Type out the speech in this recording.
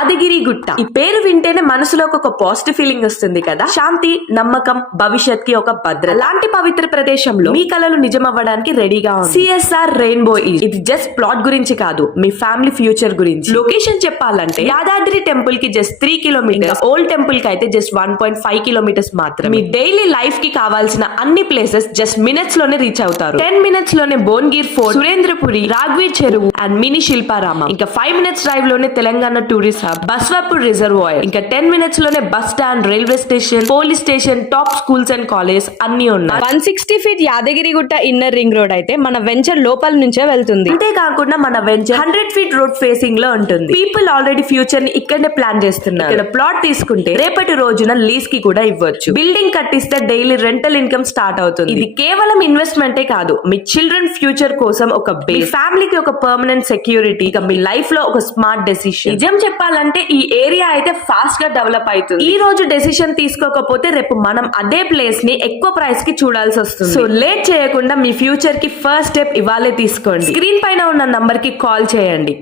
యాదగిరి గుట్ట. ఈ పేరు వింటేనే మనసులో ఒక పాజిటివ్ ఫీలింగ్ వస్తుంది కదా. శాంతి, నమ్మకం, భవిష్యత్ కి ఒక భద్రత. అలాంటి పవిత్ర ప్రదేశంలో మీ కలలు నిజమవ్వడానికి రెడీగా ఉంది సిఎస్ఆర్ రెయిన్బో ఈస్ట్. ఇది జస్ట్ ప్లాట్ గురించి కాదు, మీ ఫ్యామిలీ ఫ్యూచర్ గురించి. లొకేషన్ చెప్పాలంటే యాదాద్రి టెంపుల్ కి జస్ట్ 3 కిలోమీటర్స్, ఓల్డ్ టెంపుల్ కి అయితే జస్ట్ 1.5 కిలోమీటర్స్ మాత్రమే. మీ డైలీ లైఫ్ కి కావాల్సిన అన్ని ప్లేసెస్ జస్ట్ మినిట్స్ లోనే రీచ్ అవుతారు. 10 మినిట్స్ లోనే భువనగిర్ ఫోర్ట్, సురేంద్రపురి, రాఘవీర్ చెరువు అండ్ మినీ శిల్పారామ. ఇంకా 5 మినిట్స్ డ్రైవ్ లోనే Telangana tourist hub, Baswapur reservoir. ఇంకా 10 మినిట్స్ లోనే bus stand, railway station, police station, top schools and college అన్ని ఉన్నాయి. 160 feet Yadagirigutta inner ring road అయితే మన వెంచర్ లోపల నుంచే వెళ్తుంది. అంతేకాకుండా మన వెంచర్ 100 ఫీట్ రోడ్ ఫేసింగ్ లో ఉంటుంది. పీపుల్ ఆల్రెడీ ఫ్యూచర్ ని ఇక్కడనే ప్లాన్ చేస్తున్నారు. ఇక్కడ ప్లాట్ తీసుకుంటే రేపటి రోజున లీజ్ కి కూడా ఇవ్వచ్చు. బిల్డింగ్ కట్టిస్తే డైలీ రెంటల్ ఇన్కమ్ స్టార్ట్ అవుతుంది. ఇది కేవలం ఇన్వెస్ట్మెంటే కాదు, మీ చిల్డ్రన్ ఫ్యూచర్ కోసం ఒక బేస్, ఫ్యామిలీకి ఒక పర్మనెంట్ సెక్యూరిటీ, ఇక మీ లైఫ్ లో ఒక స్మార్ట్ డెసిషన్. నిజం చెప్పాలంటే ఈ ఏరియా అయితే ఫాస్ట్ గా డెవలప్ అవుతుంది. ఈ రోజు డెసిషన్ తీసుకోకపోతే రేపు మనం అదే ప్లేస్ ని ఎక్కువ ప్రైస్ కి చూడాల్సి వస్తుంది. సో లేట్ చేయకుండా మీ ఫ్యూచర్ కి ఫస్ట్ స్టెప్ ఇవాళే తీసుకోండి. స్క్రీన్ పైన ఉన్న నంబర్ కి కాల్ చేయండి.